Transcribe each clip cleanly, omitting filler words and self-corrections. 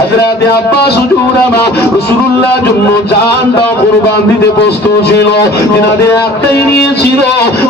হযরতে আব্বাস হুজুর আমার রাসূলুল্লাহর জন্য জানটা কুরবান দিতে প্রস্তুত ছিল। তিনাদের একটাই নিয়েছিল,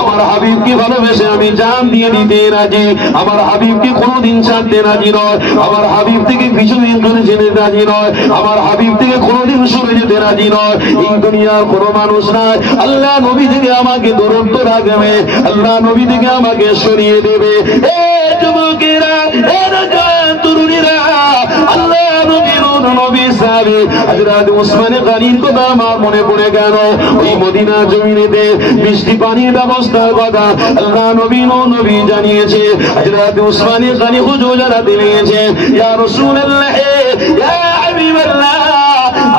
আমার হাবিবকে ভালোবেসে আমি জান দিয়ে দিতে রাজি, আমার হাবিবকে কোনোদিন ছাড়তে রাজি নয়, আমার হাবিব থেকে কিছুদিন দূরে যেতে রাজি নয়, আমার হাবিব থেকে কোনোদিন সরে যেতে রাজি নয়। এই দুনিয়ার কোনো মানুষ নাই আল্লাহ নবী থেকে আমাকে দূরত্ব রাখবে, আল্লাহ নবী থেকে আমাকে সরিয়ে দেবে। এ যুবকেরা, এ তরুণীরা, আল্লাহ নবীর নবী সাহাবী হযরত ওসমান গনির কথা আমার মনে পড়ে গেল। ওই মদিনা জমিনেতে বৃষ্টি পানির ব্যবস্থার কথা আল্লাহ নবী জানিয়েছে। হযরত ওসমান গনি হুজুর যারা দিয়েছে, ইয়া রাসূলুল্লাহ, ইয়া হাবিবাল্লাহ,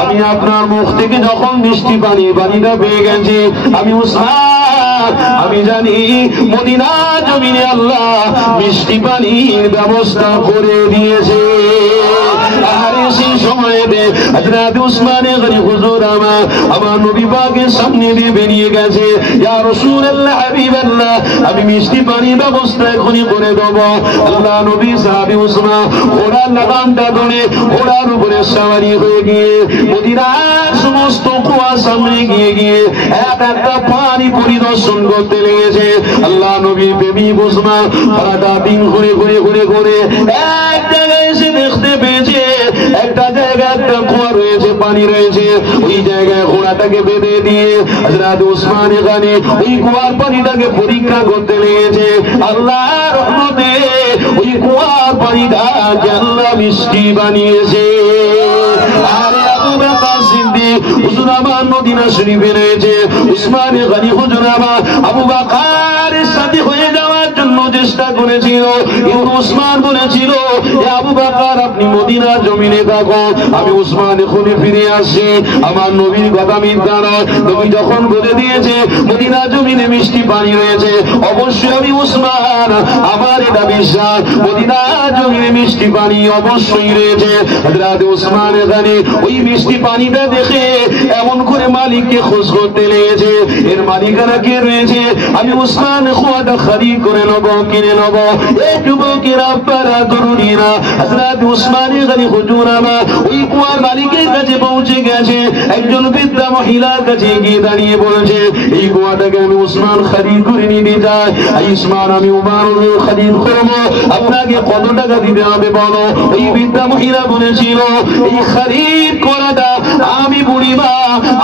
আমি আপনার মুখ থেকে যখন বৃষ্টি পানিটা পেয়ে গেছি, আমি ওসমান, আমি জানি মদিনা জমিনে আল্লাহ বৃষ্টি পানির ব্যবস্থা করে দিয়েছে। আরে সেই সময়েতে হযরত ওসমান গনি হুজুর আমার নবী পাকের সামনে দিয়ে বেরিয়ে গেছে, ইয়া রাসূলুল্লাহ, হাবিবাল্লাহ, আমি মিষ্টি পানির ব্যবস্থা এখনই করে দেব। আল্লাহ নবী সাহাবী ওসমান ঘোড়ার লাগামটা ধরে ঘোড়ার উপরে সওয়ারি হয়ে গিয়ে মদিনার সমস্ত কুয়া সামনে গিয়ে এক একটা পানি পরিদর্শন করতে লেগেছে। আল্লাহ নবী প্রেমী ওসমান সারাটা দিন ঘুরে এক জায়গায় এসে দেখতে পেয়েছে একটা জায়গায় একটা কুয়া রয়েছে, পানি রয়েছে। ওই জায়গায় ঘোড়াটাকে বেঁধে দিয়ে হযরত ওসমান গনি ওই কুয়ার পানিটাকে পরীক্ষা করতে লেগেছে। আল্লাহর রহমতে ওই কুয়ার পানিটা আল্লাহ মিষ্টি বানিয়েছে। আরে আবু বকর সিদ্দিক হুজুর আমার মদিনা শরীফে রয়েছে, ওসমান গনি হুজুর আমার আবু বকরের সাথে হয়ে যাওয়ার জন্য চেষ্টা করেছিল, কিন্তু ওসমান বলেছিল, এ আবু বকর, আপনি মদিনার জমিনে থাকো, আমি ওসমান এখনই ফিরে আসি। আমার নবীর কথা মিথ্যা নয়, নবী যখন বলে দিয়েছে মদিনা জমিনে মিষ্টি পানি রয়েছে, অবশ্যই আমি ওসমান, আমার এটা বিশ্বাস, মদিনা জমিনে মিষ্টি পানি অবশ্যই রয়েছে। হযরত ওসমান গনি ওই মিষ্টি পানিটা দেখে এমন করে মালিককে খোঁজ করতে লেগেছে, এর মালিকানা কে রয়েছে, আমি ওসমান কুয়াটা খরিদ করে নেব, কিনে নেব। এই যুবকেরা, আব্বারা, তরুণীরা, হযরত ওসমান গনি হুজুর আমার ওই কুয়ার মালিকের কাছে পৌঁছে গেছে। একজন বৃদ্ধা মহিলার কাছে গিয়ে দাঁড়িয়ে বলেছে, এই কুয়াটাকে আমি ওসমান খরিদ করে নিতে চাই। এই ওসমান, আমি উমারও খরিদ করবো, আপনাকে কত টাকা দিতে হবে বলো। ওই বৃদ্ধা মহিলা বলেছিল, এই খরিদ করাটা আমি বুড়িমা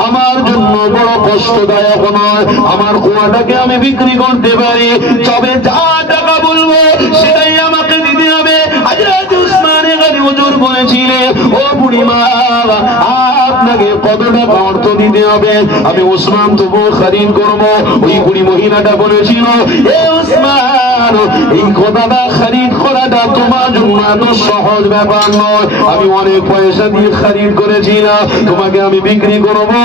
আমার জন্য বড় কষ্টদায়ক নয়, আমার কুয়াটাকে আমি বিক্রি করতে পারি, তবে যা টাকা বলবো সেটাই আমাকে দিতে হবে। হযরত ওসমান গনি হুজুর বলেছিলেন, ও বুড়িমা, আপনাকে কত টাকা অর্থ দিতে হবে, আমি ওসমান তবু খরিদ করবো। ওই বুড়ি মহিলাটা বলেছিল, এ ওসমান, এই কথাটা খরিদ করাটা তোমার জন্য এত সহজ ব্যাপার নয়, আমি অনেক পয়সা দিয়ে খরিদ করেছিলাম, তোমাকে আমি বিক্রি করবো,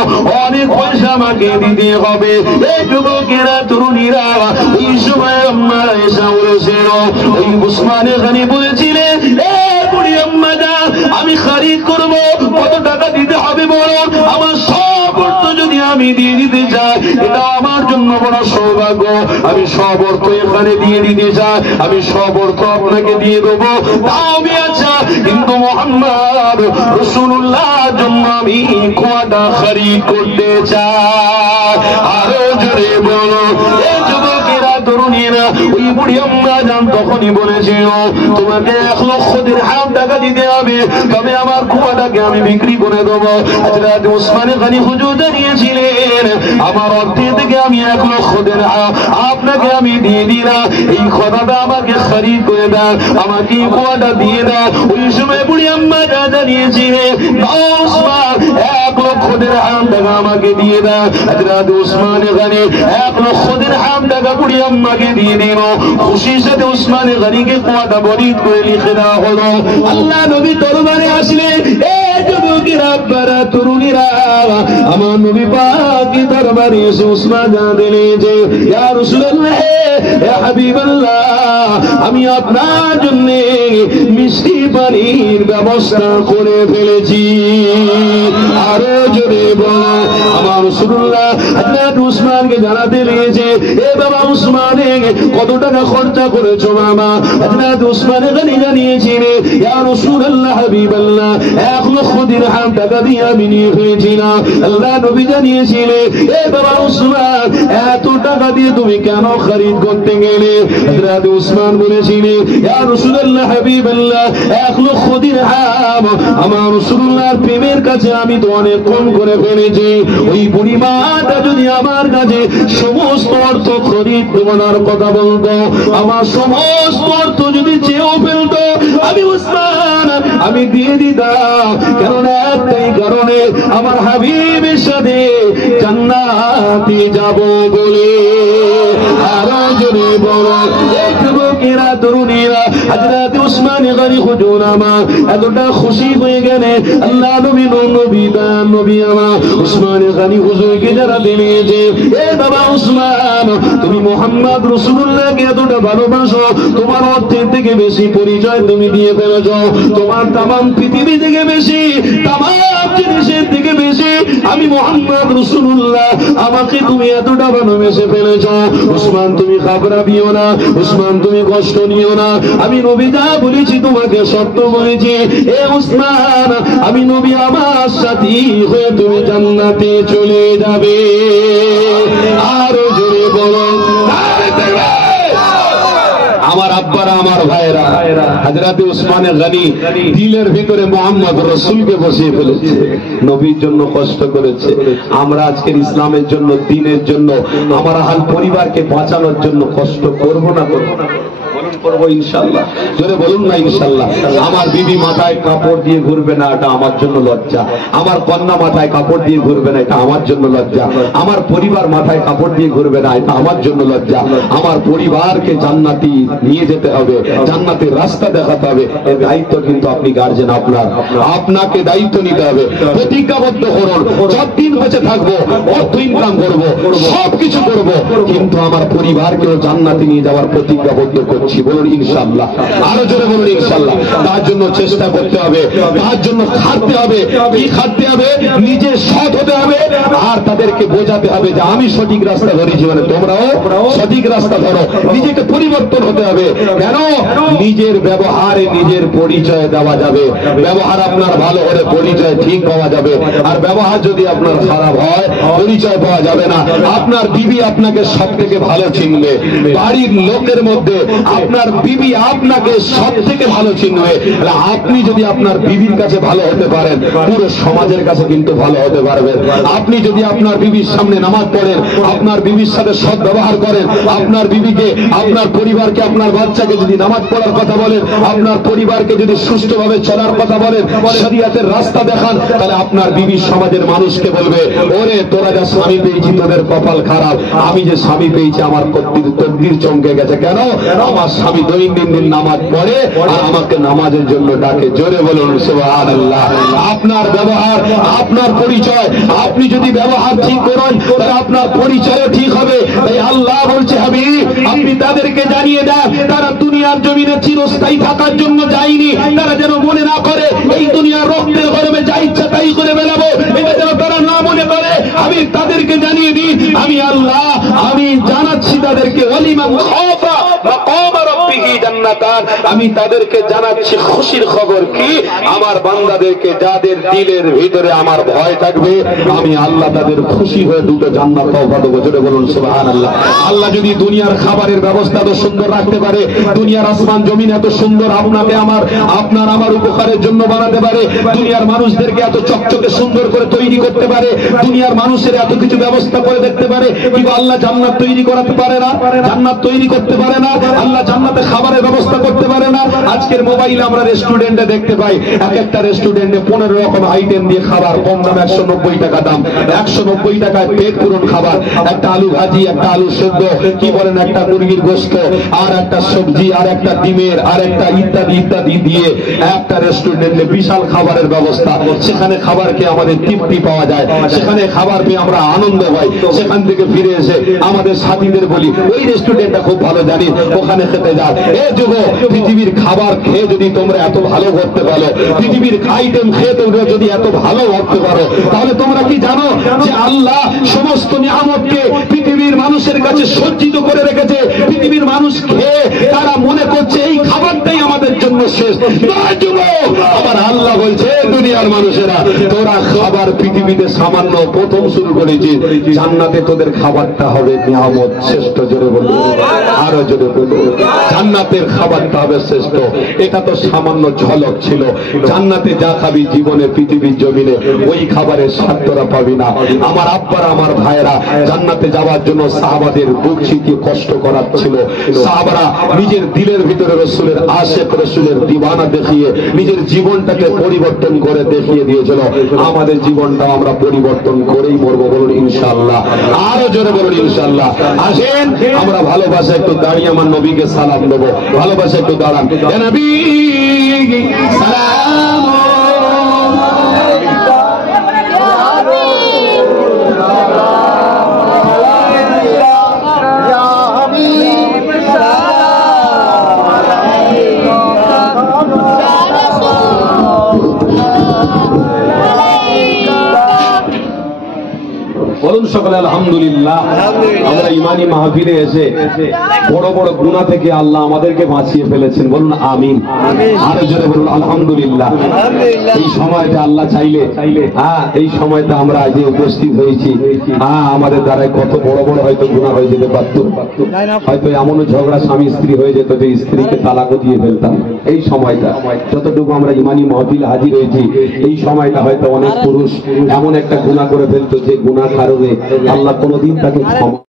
অনেক পয়সা আমাকে দিতে হবে। এই যুবকেরা, তরুণীরা, এই সময় আম্মা এসে বলেছিল, ওই ওসমান গনি বলেছিলেন, এ বুড়ি আম্মা যা, আমি খরিদ করবো, কত টাকা দিতে হবে বলো, আমার সব অর্থ যদি আমি দিয়ে দিতে চাই, এটা আমার জন্য বড় সৌভাগ্য, আমি সব অর্থ এখানে দিয়ে দিতে চাই, আমি সব অর্থ আপনাকে দিয়ে দেবো, তাও আমি আচ্ছা, কিন্তু মুহাম্মদ রাসূলুল্লাহর জন্য আমি কুয়াটা খরিদ করতে চাই। আরো জোরে বলো। এই যুবকেরা, তরুণীরা, ওই বুড়ি আম্মা জান তখনই বলেছিল, তোমাকে 1 লক্ষ দিরহাম টাকা দিতে হবে, তবে আমার কুয়াটাকে আমি বিক্রি করে দেবো। হযরত ওসমান গনি হুজুর জানিয়েছিলেন, আমার অর্থ থেকে আমি 1 লক্ষ দিরহাম আপনাকে আমি দিয়ে দিলাম, এই কথাটা আমাকে খরিদ করে দেন, আমাকে কুয়াটা দিয়ে দেন। ওই সময় বুড়ি আম্মা যা জানিয়েছিলেন, ওসমান 1 লক্ষ দিরহাম টাকা আমাকে দিয়ে দেন। হযরত ওসমান গনি 1 লক্ষ দিরহাম টাকা বুড়ি আম্মাকে দিয়ে দিল। খুশির সাথে ওসমান গনিকে কুয়াটা বরিদ করে লিখে দেওয়া হলো। আল্লাহ নবী দরবারে আসলেন, এই যুবকেরা, আব্বারা, তরুণীরা, আমার নবী পাক দরবারে এসে ওসমান জানালেন যে, ইয়া রাসূলুল্লাহ, হে হাবিবাল্লাহ, আমি আপনার জন্য মিষ্টি পানির ব্যবস্থা করে ফেলেছি। আরো জোরে বলো, আমার রাসূলুল্লাহ হযরত উসমানকে জানাতে লেগেছে, এ বাবা উসমান, কত টাকা খরচা করেছো মামা? হযরত উসমান গনি জানিয়েছিলেন, ইয়া রাসূলুল্লাহ হাবিবাল্লাহ, 1 লক্ষ দিরহাম টাকা দিয়ে আমি নিয়ে ফেলেছিলাম। আল্লাহ নবী জানিয়েছিলেন, এ বাবা উসমান, এত টাকা দিয়ে তুমি কেন খরিদ করতে গেলে? হযরত উসমান বলেছিলেন, ইয়া রাসূলুল্লাহ হাবিবাল্লাহ, 1 লক্ষ দিরহাম আমার রাসূলুল্লাহর প্রেমের কাছে আমি তো অনেক কম করে ফেলেছি। ওই পরিমাণটা যদি আমার কাছে সমস্ত অর্থ খরিদ তোমার কথা বলতো, আমার সমস্ত অর্থ যদি চেয়েও ফেলতো, আমি উসমান আমি দিয়ে দিতাম। কেননা একটাই কারণে, আমার হাবিবের সাথে জান্নাতে যাব বলে। আরো জোরে বলো, যুবকেরা তরুণীরা, হযরত উসমান গনি হুজুর আমার এতটা খুশি হয়ে গেলে আল্লাহ নবী নবী আমার উসমান গনি হুজুরকে যারা দিয়েছে, এ বাবা উসমান, তুমি মুহাম্মদ রাসূলুল্লাহকে এতটা ভালোবাসো, তোমার অর্থের থেকে বেশি পরিচয় তুমি দিয়ে ফেলেছো, তোমার তামাম পৃথিবী থেকে বেশি, তামাম জিনিসের থেকে বেশি আমি মুহাম্মদ রাসূলুল্লাহ, আমাকে তুমি এতটা ভালোবেসে ফেলেছো। উসমান তুমি ঘাবড়াবিও না, উসমান তুমি কষ্ট নিও না, আমি নবী যা বলেছি তোমাকে সত্য বলেছি। এ উসমান, আমি নবী আমার সাথী হয়ে তুমি জান্নাতে চলে যাবে। আরো জোরে বলো, আমার আব্বারা, আমার ভাইরা, হযরত উসমান গনি দিলের ভিতরে মুহাম্মদ রাসূলকে বসিয়ে ফেলেছে, নবীর জন্য কষ্ট করেছে। আমরা আজকের ইসলামের জন্য, দ্বীনের জন্য, আমার আহল পরিবারকে বাঁচানোর জন্য কষ্ট করব না? করবো ইনশাআল্লাহ। জোরে বলুন না ইনশাআল্লাহ। আমার বিবি মাথায় কাপড় দিয়ে ঘুরবে না, এটা আমার জন্য লজ্জা। আমার কন্যা মাথায় কাপড় দিয়ে ঘুরবে না, এটা আমার জন্য লজ্জা। আমার পরিবার মাথায় কাপড় দিয়ে ঘুরবে না, এটা আমার জন্য লজ্জা। আমার পরিবারকে জান্নাতি নিয়ে যেতে হবে, জান্নাতের রাস্তা দেখাতে হবে। এই দায়িত্ব কিন্তু আপনি গার্জেন, আপনাকে দায়িত্ব নিতে হবে। প্রতিজ্ঞাবদ্ধ করুন, যতদিন বেঁচে থাকবো অর্থ ইনকাম করবো, সবকিছু করবো, কিন্তু আমার পরিবারকেও জান্নাতে নিয়ে যাওয়ার প্রতিজ্ঞাবদ্ধ করছি। বলুন ইনশাআল্লাহ। আরো জোরে বলুন ইনশাআল্লাহ। তার জন্য চেষ্টা করতে হবে, তার জন্য খাটতে হবে। কি খাটতে হবে? নিজে সৎ হতে হবে, আর তাদেরকে বোঝাতে হবে যে আমি সঠিক রাস্তা ধরি, জীবনে তোমরাও সঠিক রাস্তা ধরো। নিজেকে পরিবর্তন হতে হবে। কেন? নিজের ব্যবহারে নিজের পরিচয় দেওয়া যাবে। ব্যবহার আপনার ভালো হলে পরিচয় ঠিক পাওয়া যাবে, আর ব্যবহার যদি আপনার খারাপ হয় পরিচয় পাওয়া যাবে না। আপনার বিবি আপনাকে সব থেকে ভালো চিনবে, বাড়ির লোকের মধ্যে আপনার বিবি আপনাকে সব থেকে ভালো চিনবে। আপনি যদি আপনার বিবির কাছে ভালো হতে পারেন, পুরো সমাজের কাছে কিন্তু ভালো হতে পারবেন। আপনি যদি আপনার বিবির সামনে নামাজ পড়েন, আপনার বিবির সাথে সৎ ব্যবহার করেন, আপনার বিবিকে, আপনার পরিবারকে, আপনার বাচ্চাকে যদি নামাজ পড়ার কথা বলেন, আপনার পরিবারকে যদি সুষ্ঠুভাবে চলার কথা বলেন, শরিয়াতের রাস্তা দেখান, তাহলে আপনার বিবি সমাজের মানুষকে বলবে, ওরে তোরা যা স্বামী পেয়েছি তোদের কপাল খারাপ, আমি যে স্বামী পেয়েছি আমার তকদির চমকে গেছে। কেন? আমার স্বামী দৈনন্দিন নামাজ পড়ে আর আমাকে নামাজের জন্য ডাকে। জোরে বলুন সুবহানাল্লাহ। আপনার ব্যবহার, আপনার পরিচয়, আপনি যদি ব্যবহার ঠিক করেন তাহলে আপনার পরিচয় ঠিক হবে। তাই আল্লাহ বলছে, হাবিব আপনি তাদেরকে জানিয়ে দেন, তারা দুনিয়ার জমিনে চিরস্থায়ী থাকার জন্য যায়নি। তারা যেন মনে না করে এই দুনিয়ার রক্তের গরমে যা ইচ্ছা তাই করে বেড়াবো, এটা যেন তারা না মনে করে। আমি তাদেরকে জানিয়ে দিই, আমি আল্লাহ, আমি জানাচ্ছি তাদেরকে, ওয়ালিমান খাফা মাকাম রাব্বিহি জান্নাতান, আমি তাদেরকে জানাচ্ছি খুশির খবর কি, আমার বান্দাদেরকে যাদের দিলের ভিতরে আমার ভয় থাকবে, আমি আল্লাহ তাদের খুশি হয়ে দুটো জান্নাত তওবা দেব। জোরে বলুন সুবহানাল্লাহ। আল্লাহ যদি দুনিয়ার খাবারের ব্যবস্থা এত সুন্দর রাখতে পারে, দুনিয়ার আসমান জমিন এত সুন্দর আপনাকে আপনার আমার উপকারের জন্য বানাতে পারে, দুনিয়ার মানুষদেরকে এত চকচকে সুন্দর করে তৈরি করতে পারে, দুনিয়ার মানুষের এত কিছু ব্যবস্থা করে দেখতে পারে, কিন্তু আল্লাহ জান্নাত তৈরি করাতে পারে না, জান্নাত তৈরি করতে পারে না। আল্লাহ জান্নাতে খাবারের ব্যবস্থা করতে পারে না। আজকের মোবাইলে আমরা রেস্টুরেন্টে দেখতে পাই, এক একটা রেস্টুরেন্টে 15 রকম আইটেম দিয়ে খাবার, কম দাম 190 টাকা দাম, 190 টাকায় পেট পূরণ খাবার, একটা আলু ভাজি, একটা আলু সেদ্ধ, কি বলেন, একটা মুরগির গোশত, আর একটা সবজি, আর একটা ডিমের, আর একটা ইত্যাদি ইত্যাদি দিয়ে একটা রেস্টুরেন্টে বিশাল খাবারের ব্যবস্থা। সেখানে খাবার খেয়ে আমাদের তৃপ্তি পাওয়া যায়, সেখানে খাবার পেয়ে আমরা আনন্দ পাই। সেখান থেকে ফিরে এসে আমাদের সাথীদের বলি ওই রেস্টুরেন্টটা খুব ভালো, জানি ওখানে খেতে যাও। এ যুব, পৃথিবীর খাবার খেয়ে যদি তোমরা এত ভালো করতে পারো, পৃথিবীর আইটেম খেয়ে তোমরা যদি এত ভালো করতে পারো, তাহলে তোমরা কি জানো যে আল্লাহ সমস্ত নিয়ামতকে পৃথিবীর মানুষের কাছে সজ্জিত করে রেখেছে। পৃথিবীর মানুষ খেয়ে তারা মনে করছে এই খাবারটাই আমাদের জন্য শেষ। আবার আল্লাহ বলছে দুনিয়ার মানুষেরা, তোরা খাবার পৃথিবীতে সামান্য প্রথম শুরু করেছে, জান্নাতে তোদের খাবারটা হবে নিয়ামত শ্রেষ্ঠ। জোরে বলুন, আরো জোরে বলুন, জান্নাতের খাবারটা হবে শ্রেষ্ঠ। এটা তো সামান্য ঝলক ছিল। জান্নাতে যা খাবি জীবনে পৃথিবীর জমিনে ওই খাবারের স্বাদ তোরা পাবি না। আমার আব্বারা, আমার ভাইয়েরা জান্নাতে যাওয়ার জন্য সাহাবাদের বুক চিতিয়ে কষ্ট করাচ্ছিল। সাহাবারা নিজের দিলের ভিতরে রসুলের আশেক, রসুলের দিওয়ানা দেখিয়ে নিজের জীবনটাকে পরিবর্তন করে দেখিয়ে দিয়েছিল। আমাদের জীবনটা আমরা পরিবর্তন করেই মরবো, বলুন ইনশাআল্লাহ। আরো জোরে বলুন ইনশাআল্লাহ। আসেন আমরা ভালোবাসা একটু দাঁড়িয়ে আমার নবীকে সালাম দেবো। ভালোবাসা একটু দাঁড়ান। ইয়া নবী সালাম বলুন সকলে আলহামদুলিল্লাহ। আমরা ইমানি মাহফিলে এসে বড় বড় গুনাহ থেকে আল্লাহ আমাদেরকে বাঁচিয়ে ফেলেছেন, বলুন আমিন। আরো জোরে বলুন আলহামদুলিল্লাহ। এই সময়টা আল্লাহ চাইলে, এই সময়টা আমরা আজ উপস্থিত হয়েছি, আমাদের দ্বারাই কত বড় বড় হয়তো গুনাহ হয়ে যেতে পারত। হয়তো এমনও ঝগড়া স্বামী স্ত্রী হয়ে যেত যে স্ত্রীকে তালাকও দিয়ে ফেলতাম। এই সময়টা যতটুকু আমরা ইমানি মাহফিল হাজির হয়েছি, এই সময়টা হয়তো অনেক পুরুষ এমন একটা গুনাহ করে ফেলতো যে গুনাহ কারণে আল্লাহ কোনদিন তাকে ক্ষমা